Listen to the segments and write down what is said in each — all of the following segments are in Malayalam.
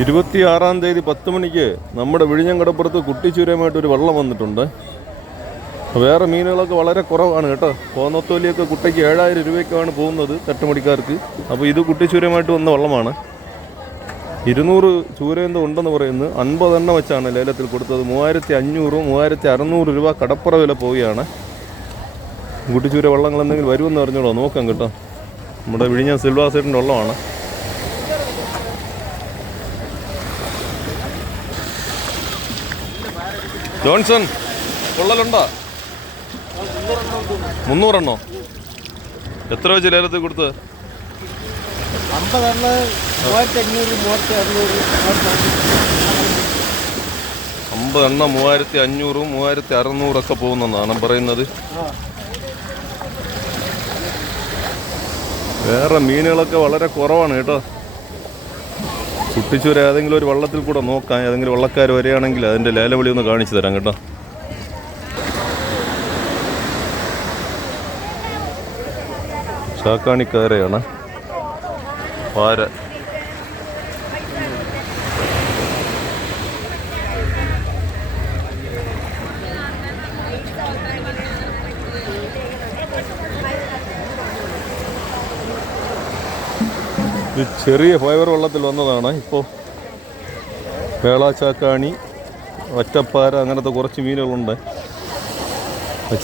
ഇരുപത്തിയാറാം തീയതി പത്ത് മണിക്ക് നമ്മുടെ വിഴിഞ്ഞങ്കടപ്പുറത്ത് കുട്ടിച്ചൂരമായിട്ട് ഒരു വെള്ളം വന്നിട്ടുണ്ട്. വേറെ മീനുകളൊക്കെ വളരെ കുറവാണ് കേട്ടോ. കോന്നത്തോലിയൊക്കെ കുട്ടയ്ക്ക് ഏഴായിരം രൂപയ്ക്കാണ് പോകുന്നത് തട്ടുമടിക്കാർക്ക് അപ്പോൾ ഇത് കുട്ടിച്ചൂരമായിട്ട് വന്ന വെള്ളമാണ്. ഇരുന്നൂറ് ചൂരയെന്തോ ഉണ്ടെന്ന് പറയുന്നു. അൻപതെണ്ണം വെച്ചാണ് ലേലത്തിൽ കൊടുത്തത്. മൂവായിരത്തി അഞ്ഞൂറ് മൂവായിരത്തി അറുന്നൂറ് രൂപ കടപ്പുറ വില പോവുകയാണ്. കുട്ടിച്ചൂര വള്ളങ്ങൾ എന്തെങ്കിലും വരുമെന്ന് അറിഞ്ഞോളൂ നോക്കാം കേട്ടോ. നമ്മുടെ വിഴിഞ്ഞ സിൽവാസേറ്റിന്റെ വള്ളമാണ്. ജോൺസൺ. കൊള്ളലുണ്ടോ മുന്നൂറെണ്ണോ? എത്ര വെച്ച് ലേലത്തിൽ കൊടുത്ത്? അമ്പതെണ്ണം മൂവായിരത്തി അഞ്ഞൂറ് മൂവായിരത്തി അറുന്നൂറ് അമ്പത് എണ്ണ മൂവായിരത്തി അഞ്ഞൂറും മൂവായിരത്തി അറുന്നൂറൊക്കെ പോകുന്നെന്നാണ് പറയുന്നത് വേറെ മീനുകളൊക്കെ വളരെ കുറവാണ് കേട്ടോ. കുട്ടിച്ചൂര ഏതെങ്കിലും ഒരു വള്ളത്തിൽ കൂടെ നോക്കാം ഏതെങ്കിലും വള്ളക്കാർ വരികയാണെങ്കിൽ അതിന്റെ ലേലവിളി ഒന്ന് കാണിച്ചു തരാം കേട്ടോ. ചാക്കാണിക്കാരെയാണ്. പാര. ഇത് ചെറിയ ഫൈബർ വെള്ളത്തിൽ വന്നതാണ്. ഇപ്പോൾ വേളാച്ചാക്കാണി വറ്റപ്പാര അങ്ങനത്തെ കുറച്ച് മീനുകളുണ്ട്.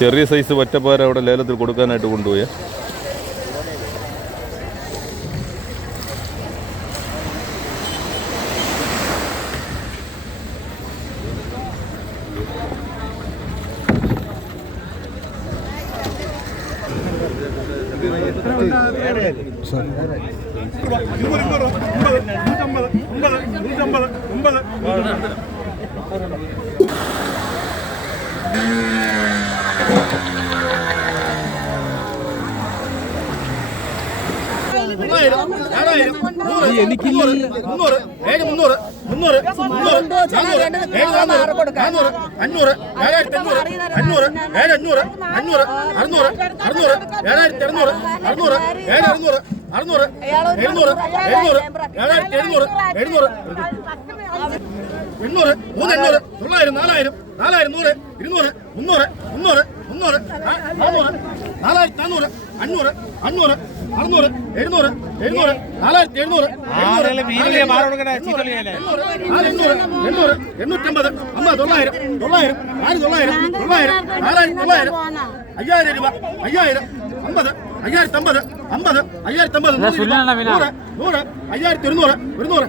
ചെറിയ സൈസ് വറ്റപ്പാര അവിടെ ലേലത്തിൽ കൊടുക്കാനായിട്ട് കൊണ്ടുപോയി. എനിക്കില്ല മുന്നൂറ് ഏഴ് മുന്നൂറ്. മുന്നൂറ് നാന്നൂറ് അഞ്ഞൂറ് ഏഴായിരത്തി അഞ്ഞൂറ് അഞ്ഞൂറ് ഏഴ് അഞ്ഞൂറ് അഞ്ഞൂറ് അറുന്നൂറ് അറുന്നൂറ് ഏഴായിരത്തി അറുന്നൂറ് അറുന്നൂറ് ഏഴ് അറുന്നൂറ് അറുന്നൂറ് എഴുന്നൂറ് എഴുന്നൂറ് ഏഴായിരത്തി എഴുന്നൂറ് എഴുന്നൂറ് എണ്ണൂറ് മൂന്ന് എണ്ണൂറ് തൊള്ളായിരം നാലായിരം നാലായിരം നൂറ് ഇരുന്നൂറ് മുന്നൂറ് മുന്നൂറ് മുന്നൂറ് നാനൂറ് നാന്നൂറ് നാലായിരത്തി നാന്നൂറ് അഞ്ഞൂറ് അഞ്ഞൂറ് അറുന്നൂറ് എഴുന്നൂറ് എഴുന്നൂറ് നാലായിരത്തി എഴുന്നൂറ് എണ്ണൂറ് എണ്ണൂറ് എണ്ണൂറ് എണ്ണൂറ്റമ്പത് അമ്പത് തൊള്ളായിരം തൊള്ളായിരം നാല് തൊള്ളായിരം തൊള്ളായിരം നാലായിരത്തി തൊള്ളായിരം അയ്യായിരം രൂപ അയ്യായിരം അമ്പത് അയ്യായിരത്തി അമ്പത് അമ്പത് അയ്യായിരത്തി അമ്പത് നൂറ് നൂറ് അയ്യായിരത്തി ഒരുന്നൂറ് ഒരുന്നൂറ്.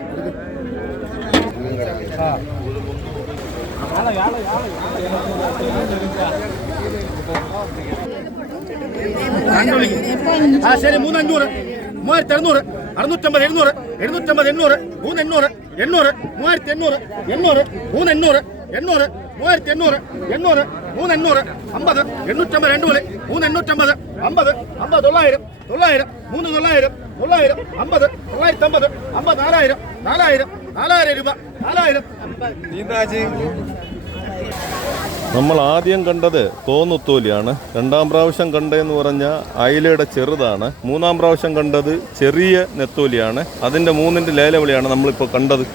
ആ ശരി മൂന്നഞ്ഞൂറ്. മൂവായിരത്തി എഴുന്നൂറ് അറുന്നൂറ്റമ്പത് എഴുന്നൂറ്. എഴുന്നൂറ്റമ്പത് എണ്ണൂറ്. മൂന്ന് എണ്ണൂറ്. എണ്ണൂറ് മൂവായിരത്തി എണ്ണൂറ്. എണ്ണൂറ്. മൂന്ന് എണ്ണൂറ്. എണ്ണൂറ് മൂവായിരത്തി എണ്ണൂറ്. എണ്ണൂറ്. മൂന്ന് എണ്ണൂറ് അമ്പത്. എണ്ണൂറ്റമ്പത് എണ്ണൂറ് മൂന്ന് എണ്ണൂറ്റമ്പത് അമ്പത്. അമ്പത് തൊള്ളായിരം. തൊള്ളായിരം. മൂന്ന് തൊള്ളായിരം. തൊള്ളായിരം അമ്പത്. തൊള്ളായിരത്തി അമ്പത്. അമ്പത് നാലായിരം. നാലായിരം. നാലായിരം രൂപ. നാലായിരം. നമ്മൾ ആദ്യം കണ്ടത് തോന്നുത്തോലിയാണ്. രണ്ടാം പ്രാവശ്യം കണ്ടതെന്ന് പറഞ്ഞ അയിലയുടെ ചെറുതാണ്. മൂന്നാം പ്രാവശ്യം കണ്ടത് ചെറിയ നെത്തോലിയാണ്. അതിന്റെ മൂന്നിന്റെ ലേലവിളിയാണ് നമ്മളിപ്പോൾ കണ്ടത്.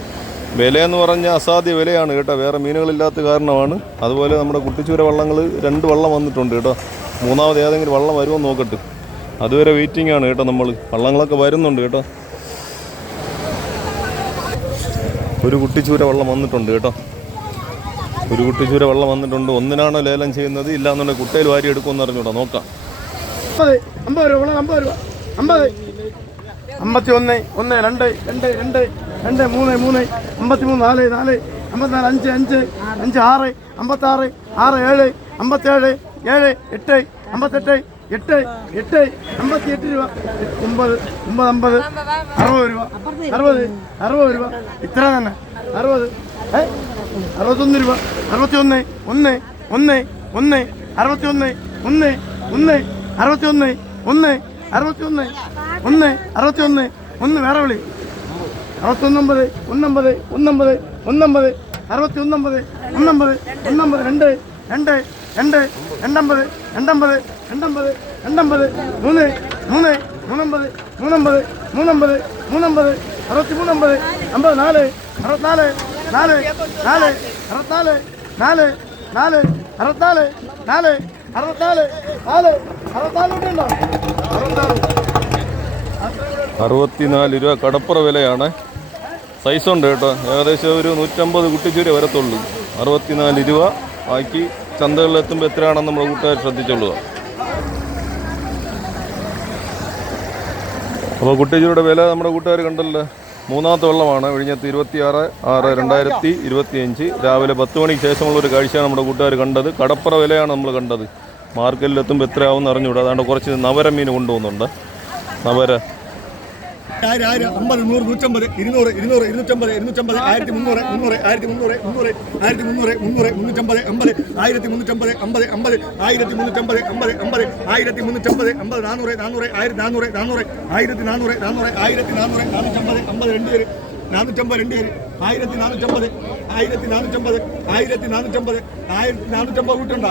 വിലയെന്ന് പറഞ്ഞ അസാധ്യ വിലയാണ് കേട്ടോ. വേറെ മീനുകളില്ലാത്ത കാരണമാണ്. അതുപോലെ നമ്മുടെ കുട്ടിച്ചൂര വള്ളങ്ങൾ രണ്ട് വള്ളം വന്നിട്ടുണ്ട് കേട്ടോ. മൂന്നാമത് ഏതെങ്കിലും വള്ളം വരുമോ നോക്കട്ടെ. അതുവരെ വെയിറ്റിംഗ് ആണ് കേട്ടോ നമ്മൾ വള്ളങ്ങളൊക്കെ വരുന്നുണ്ട് കേട്ടോ. ഒരു കുട്ടിച്ചൂര വെള്ളം വന്നിട്ടുണ്ട് കേട്ടോ. ഒരു കുട്ടിച്ചൂര വെള്ളം വന്നിട്ടുണ്ട്. ഒന്നിനാണോ ലേലം ചെയ്യുന്നത്? ഇല്ല എന്നുണ്ടെങ്കിൽ കുട്ടയിൽ വാരി എടുക്കുമെന്ന് അറിഞ്ഞൂടാ. നോക്കാം. അമ്പത് രൂപ അമ്പത് രൂപ. ഒന്ന് ഒന്ന് രണ്ട് രണ്ട് രണ്ട് രണ്ട് മൂന്ന് മൂന്ന് അമ്പത്തി മൂന്ന് നാല് നാല് അമ്പത്തിനാല് അഞ്ച് അഞ്ച് അഞ്ച് ആറ് അമ്പത്താറ് ആറ് ഏഴ് അമ്പത്തേഴ് ഏഴ് എട്ട് അമ്പത്തെട്ട് എട്ട് എട്ട് അമ്പത്തി എട്ട് രൂപ. ഒമ്പത് ഒമ്പത് അമ്പത് അറുപത് രൂപ. അറുപത് അറുപത് രൂപ. ഇത്ര തന്നെ. അറുപത് ഏ? അറുപത്തൊന്ന് രൂപ. അറുപത്തി ഒന്ന് ഒന്ന് ഒന്ന് ഒന്ന് അറുപത്തി ഒന്ന് ഒന്ന് ഒന്ന് അറുപത്തി ഒന്ന് ഒന്ന് അറുപത്തി ഒന്ന് ഒന്ന് അറുപത്തി ഒന്ന്. ഒന്ന് വേറെ വിളി. അറുപത്തൊന്നൊമ്പത് ഒന്നമ്പത് ഒന്നമ്പത് ഒന്നമ്പത് അറുപത്തി ഒന്നമ്പത് ഒന്നമ്പത് ഒന്നമ്പത് രണ്ട് രണ്ട് രണ്ട് രണ്ടമ്പത് രണ്ടമ്പത് രണ്ടമ്പത് രണ്ടമ്പത് മൂന്ന് മൂന്ന് മൂന്നമ്പത് മൂന്നമ്പത് മൂന്നമ്പത് മൂന്നമ്പത് അറുപത്തി മൂന്നമ്പത് അമ്പത് നാല് അറുപത്തിനാല് നാല് നാല് അറുപത്തിനാല് നാല് നാല് അറുപത്തിനാല് നാല് അറുപത്തിനാല് നാല് അറുപത്തിനാല് രൂപ കടപ്പുറ വിലയാണ്. സൈസ് ഉണ്ട് കേട്ടോ. ഏകദേശം ഒരു നൂറ്റമ്പത് കുട്ടിച്ചൂര വരത്തുള്ളൂ. അറുപത്തിനാല് രൂപ. ബാക്കി ചന്തകളിൽ എത്തുമ്പോൾ എത്രയാണെന്ന് നമ്മുടെ കൂട്ടുകാർ ശ്രദ്ധിച്ചോളുക. അപ്പോൾ കുട്ടിച്ചൂരുടെ വില നമ്മുടെ കൂട്ടുകാർ കണ്ടല്ലോ. മൂന്നാമത്തെ വെള്ളമാണ്. വിഴിഞ്ഞത്ത് ഇരുപത്തി ആറ് ആറ് രണ്ടായിരത്തി ഇരുപത്തി അഞ്ച് രാവിലെ പത്ത് മണിക്ക് ശേഷമുള്ള ഒരു കാഴ്ചയാണ് നമ്മുടെ കൂട്ടുകാർ കണ്ടത്. കടപ്പുറ വിലയാണ് നമ്മൾ കണ്ടത്. മാർക്കറ്റിൽ എത്തുമ്പോൾ എത്രയാവും അറിഞ്ഞുകൂടാ. അതുകൊണ്ട് കുറച്ച് നവര മീൻ കൊണ്ടുപോകുന്നുണ്ട്. നവര ആയിരം ആയിരം അമ്പത് നൂറ് നൂറ്റമ്പത് ഇരുന്നൂറ് ഇരുന്നൂറ് ഇരുന്നൂറ്റമ്പത് ഇരുന്നൂറ്റമ്പത് ആയിരത്തി മുന്നൂറ് മുന്നൂറ്. ആയിരത്തി മുന്നൂറ് മുന്നൂറ് ആയിരത്തി മുന്നൂറ് മുന്നൂറ് മുന്നൂറ്റമ്പത് അമ്പത് ആയിരത്തി മുന്നൂറ്റമ്പത് അമ്പത് അമ്പത് ആയിരത്തി മുന്നൂറ്റമ്പത് അമ്പത് അമ്പത് ആയിരത്തി മുന്നൂറ്റമ്പത് അമ്പത് നാനൂറ് നാനൂറ് ആയിരത്തി നാനൂറ് നാനൂറ് ആയിരത്തി നാനൂറ് നാനൂറ് ആയിരത്തി നാനൂറ് നാനൂറ്റമ്പത് അമ്പത് രണ്ട് പേര്. നാനൂറ്റമ്പത് രണ്ട് പേര്. ആയിരത്തി നാനൂറ്റമ്പത് ആയിരത്തി നാനൂറ്റമ്പത് ആയിരത്തി നാനൂറ്റമ്പത് ആയിരത്തി നാനൂറ്റമ്പത് കൂട്ടുണ്ടോ?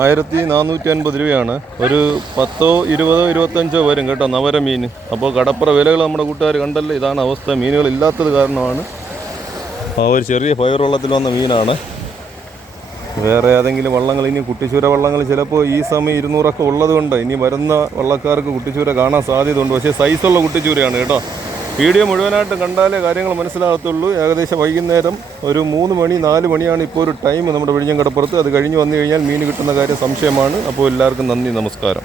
ആയിരത്തി നാനൂറ്റി അൻപത് രൂപയാണ്. ഒരു പത്തോ ഇരുപതോ ഇരുപത്തഞ്ചോ വരും കേട്ടോ നവര മീൻ. അപ്പോൾ കടപ്പുറ വിലകൾ നമ്മുടെ കൂട്ടുകാർ കണ്ടല്ലോ? ഇതാണ് അവസ്ഥ. മീനുകൾ ഇല്ലാത്തത് കാരണമാണ്. ആ ഒരു ചെറിയ ഫയർ വള്ളത്തിൽ വന്ന മീനാണ്. വേറെ ഏതെങ്കിലും വള്ളങ്ങൾ ഇനി കുട്ടിച്ചൂര വള്ളങ്ങൾ ചിലപ്പോൾ ഈ സമയം ഇരുന്നൂറൊക്കെ ഉള്ളതുകൊണ്ട് ഇനി വരുന്ന വള്ളക്കാർക്ക് കുട്ടിച്ചൂര കാണാൻ സാധ്യതയുണ്ട്. പക്ഷേ സൈസുള്ള കുട്ടിച്ചൂരയാണ് കേട്ടോ. വീഡിയോ മുഴുവനായിട്ട് കണ്ടാലേ കാര്യങ്ങൾ മനസ്സിലാകത്തുള്ളൂ. ഏകദേശം വൈകുന്നേരം ഒരു മൂന്ന് മണി നാല് മണിയാണ് ഇപ്പോൾ ഒരു ടൈം നമ്മുടെ വിഴിഞ്ഞം കടപ്പുറത്ത്. അത് കഴിഞ്ഞ് വന്നു കഴിഞ്ഞാൽ മീൻ കിട്ടുന്ന കാര്യം സംശയമാണ്. അപ്പോൾ എല്ലാവർക്കും നന്ദി നമസ്കാരം.